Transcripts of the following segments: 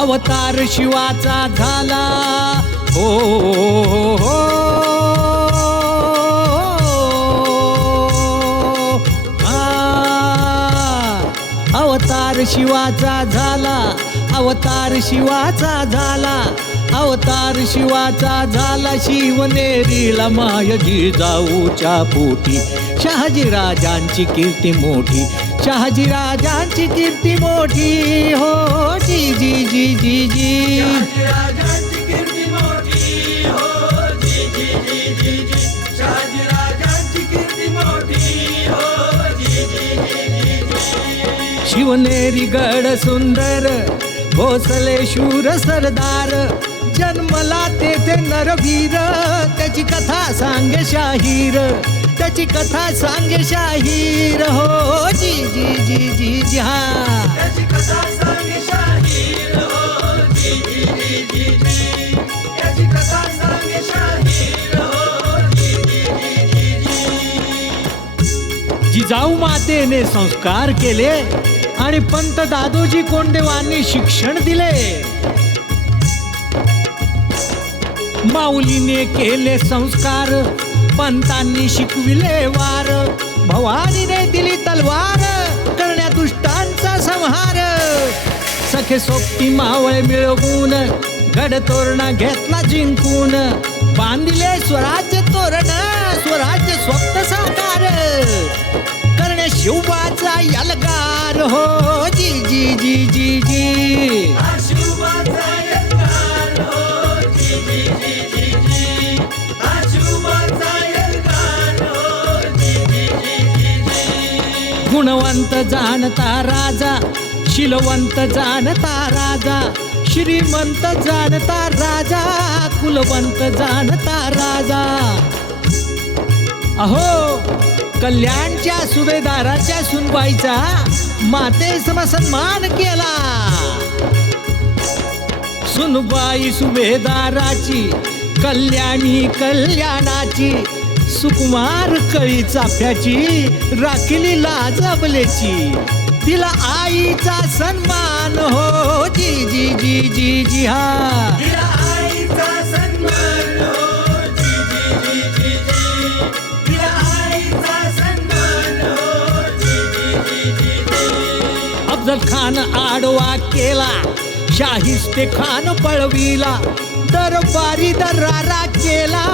अवतार शिवाचा झाला. हो हो, हो. अवतार शिवाचा झाला. अवतार शिवाचा झाला. अवतार शिवाचा झाला. शिवनेरीला मायजी जाऊच्या पोटी. शहाजी राजांची कीर्ती मोठी. शहाजी राजांची कीर्ती मोठी हो जी जी जी जी. जी राजांची कीर्ती मोठी हो जी जी जी जी. जी शहाजी राजांची कीर्ती मोठी हो जी जी जी जी जी. शिवनेरी गड सुंदर भोसले शूर सरदार. जन्मला तेथे नरवीर त्याची कथा सांगे शाहीर. त्याची कथा सांगे शाहीर. हो जी. त्याची जी जिजाऊ मातेने संस्कार केले आणि पंत दादोजी कोंडेवांनी शिक्षण दिले. माऊलीने केले संस्कार पंतांनी शिकविले वार भवानीने दिली तलवार. करण्या दुष्टांचा संहार. सखे सोबती मावळे मिळवून गड तोरणा घेतला जिंकून. बांधिले स्वराज्य तोरण स्वराज्य स्वप्न साकार. करणे शिवबाचा यलगार हो जी जी जी जी जी. आशुबाचा यलगार हो जी जी जी जी जी. गुणवंत जाणता राजा शिलवंत जाणता राजा श्रीमंत जाणता राजा कुलवंत जाणता राजा. अहो कल्याणच्या सुभेदाराच्या सुनबाईचा माते सन्मान केला. सुनबाई सुभेदाराची कल्याणी कल्याणाची सुकुमार कळी चाफ्याची राखिली लाजबलेची तिला आईचा सन्मान हो जी जी जी जी जी हा तिला आईचा सन्मान हो जी जी जी जी जी हो जी जी जी जी जी अफजल खान आडवा केला शाहिस्ते खान पळविला दरबारी दरारा केला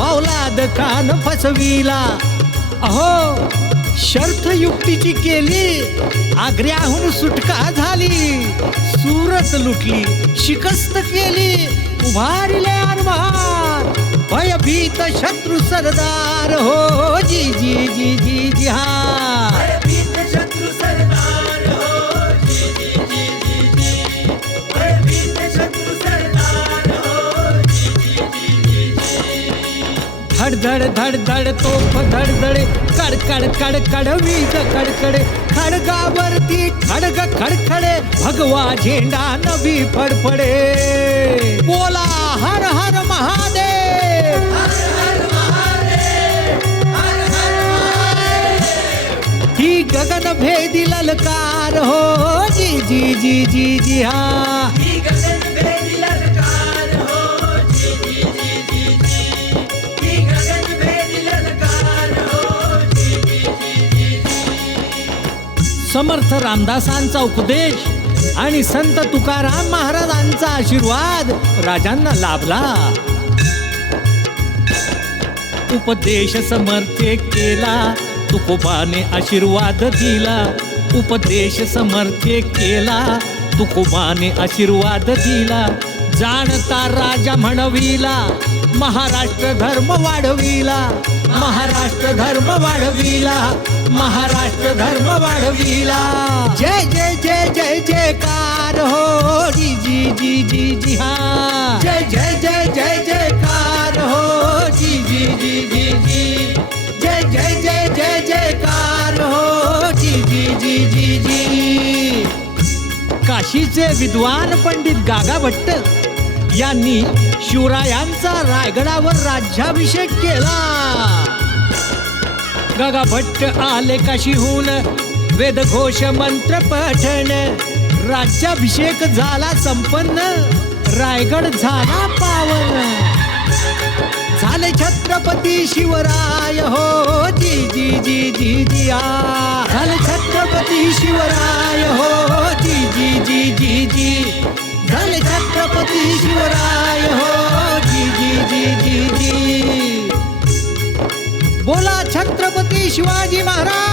फौलाद कान फसविला. अहो शर्थ युक्तीची केली आग्र्याहून सुटका झाली. सुरत लुटली शिकस्त केली उभारिले अरभार भयभीत शत्रू सरदार हो, हो जी जी. धडधड धडधड तोफ धडधडे. कडकड कडकड वीज कडकडे. खडगावरती खडग खडखडे. भगवा झेंडा नवी फडफडे. बोला हर हर महादेव. ही गगन भेदी ललकार हो. जी जी जी जी जी हा. समर्थ रामदासांचा उपदेश आणि संत तुकाराम महाराजांचा आशीर्वाद राजांना लाभला. उपदेश समर्थे केला तुकोबाने आशीर्वाद दिला. उपदेश समर्थे केला तुकोबाने आशीर्वाद दिला. जाणता राजा म्हणविला महाराष्ट्र धर्म वाढविला. महाराष्ट्र धर्म वाढविला. महाराष्ट्र धर्म वाढविला जय जय जय जय जयकार हो जी जी जी जी जी हा जय जय जय जय जयकार हो जी जी जी जी जी जय जय जय जय जयकार हो जी जी जी जी जी काशीचे विद्वान पंडित गागा भट्ट यांनी शिवरायांचा रायगडावर राज्याभिषेक केला गगा भट्ट आले काशीहून वेदघोष मंत्र पठण राज्याभिषेक झाला संपन्न रायगड झाला पावन झाले छत्रपती शिवराय हो जी जी जी जी जी आ झाले छत्रपती शिवराय हो जी जी जी जी जी झाले छत्रपती शिवराय हो जी जी जी जी जी बोला छत्र शिवाजी महाराज.